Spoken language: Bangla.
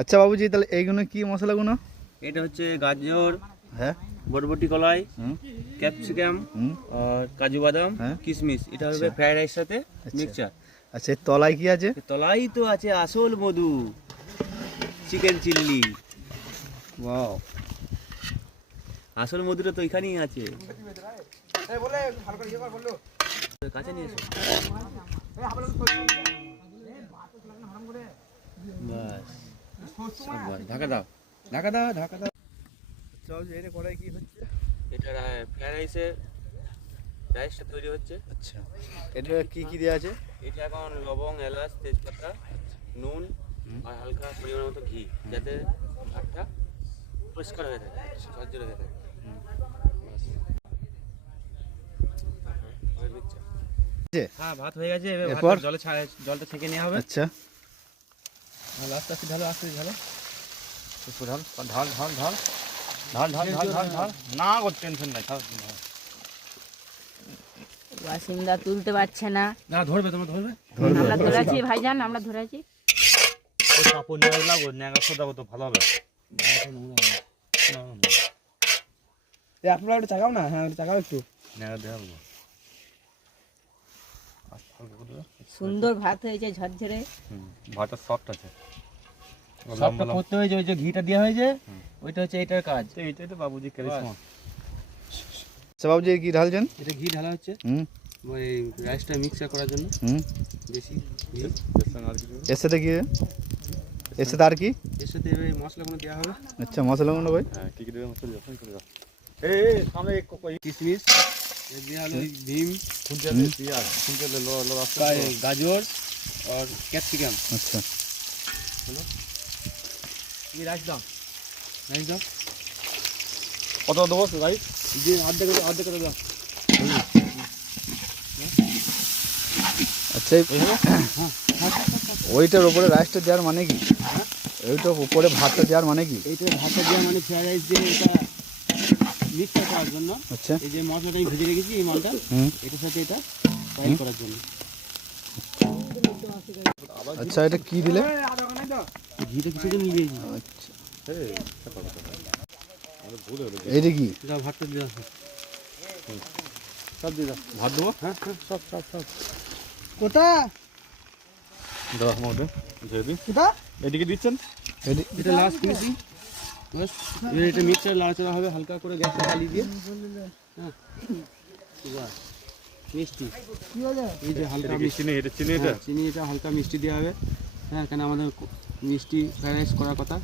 আচ্ছা বাবুজি, তাহলে এইগুলো কি মশলাগুলো? এটা হচ্ছে গাজর, হ্যাঁ, বরবটি, কলাই, ক্যাপসিকাম আর কাজু বাদাম, কিশমিশ। এটা হবে ফ্রাইড রাইস সাথে মিক্সচার। আচ্ছা, এর তলায় কি আছে? তলাই তো আছে আসল মধু, চিকেন চিল্লি। ওয়াও, আসল মধুটা তো এখানেই আছে। কাছে নিয়ে এসো। বাস, ঢাকা দাও, ঢাকা দাও, ঢাকা দাও। চল, এটা কড়াই কি হচ্ছে? এটা ফ্রাইড রাইসটা তৈরি হচ্ছে। আচ্ছা, এটা কি কি দেওয়া আছে? এটা এখন লবং, এলাচ, তেজপাতা, নুন আর হালকা পরিমাণ মতো ঘি, যাতে ভাতটা পরিষ্কার হয়ে থাকে, ঝরঝরে হয়ে থাকে। হ্যাঁ, ভাত হয়ে গেছে। এবার জলটা ছেঁকে নেওয়া হবে। আচ্ছা, ঢাল, আস্তে আস্তে ঢালো, আস্তে ঢালো। ঢাল ঢাল ঢাল ঢাল ঢাল ঢাল ঢাল ঢাল ঢাল। না গো, টেনশন নাই। ওয়াসিমদা তুলতে পারছে না। না, ধরবে, তোমার ধরবে। আমরা ধরেছি ভাইজান, আমরা ধরেছি। ও কাপড় নিয়ে লাগো, ন্যাঙা সোদা তো ভালো হবে। আপনারা একটু চাকাও না। হ্যাঁ, চাকাও একটু। ন্যাঙা দেখাবো। সুন্দর ভাত হয়েছে, ঝরঝরে। ভাতটা সফট আছে। সবটা করতে হয়েছে, ওই যে ঘিটা দেওয়া হয়েছে, ওইটা হচ্ছে এটার কাজ। এইটাই তো বাবুজি কারিশমা। আচ্ছা বাবুজি, কি ঢালছেন? এটা ঘি ঢালা হচ্ছে ওই রাইসটা মিক্সার করার জন্য। বেশি ঘি। এর সাথে কি? এর সাথে আর কি? এর সাথে ওই মশলাগুলো দেওয়া হবে। আচ্ছা, মশলাগুলো ভাই কি কি দেবে? মশলা যখন করে দাও। এই সামনে কিশমিশ, এর দেওয়া হলো ডিম, ফুলজাতে পেঁয়াজ, ফুলজাতে গাজর আর ক্যাপসিকাম। আচ্ছা, এই রাইস দাও, রাইস দাও। কত দেবো রাইস? দিয়ে অর্ধেক করে দাও। আচ্ছা, ওইটার উপরে রাইসটা দেওয়ার মানে কি? ওইটার উপরে ভাতটা দেওয়ার মানে কি? এইটা ভাতটা দেওয়া মানে ফ্রাইড রাইস দিয়ে এটা মিক্সার করার জন্য। আচ্ছা, এই যে মশলাটা আমি ভেজে রেখেছি, এই মালটা এটার সাথে এটা ফ্রাই করার জন্য। আচ্ছা, এটা কি দিলে? ঘিটা কিছুটা নিয়ে দিয়েছি। এইটা কি? ভাতটা দেওয়া সব দিয়ে দাও। ভাত দেবো? হ্যাঁ, সব সব সব। কোথা দাও আমাদের যেদি এদিকে দিচ্ছেন। এটা লাস্ট ফিনিশিং। বাস, এবার এটা মিক্সার লাড়াচাড়া হবে হালকা করে, গ্যাসটা চালিয়ে দিয়ে। হ্যাঁ, বাস, মিষ্টি। এই যে হালকা চিনি, এটা চিনি, এটা চিনি, এটা হালকা মিষ্টি দেওয়া হবে। হ্যাঁ, কেন আমাদের মিষ্টি ফ্রাইড রাইস করার কথা।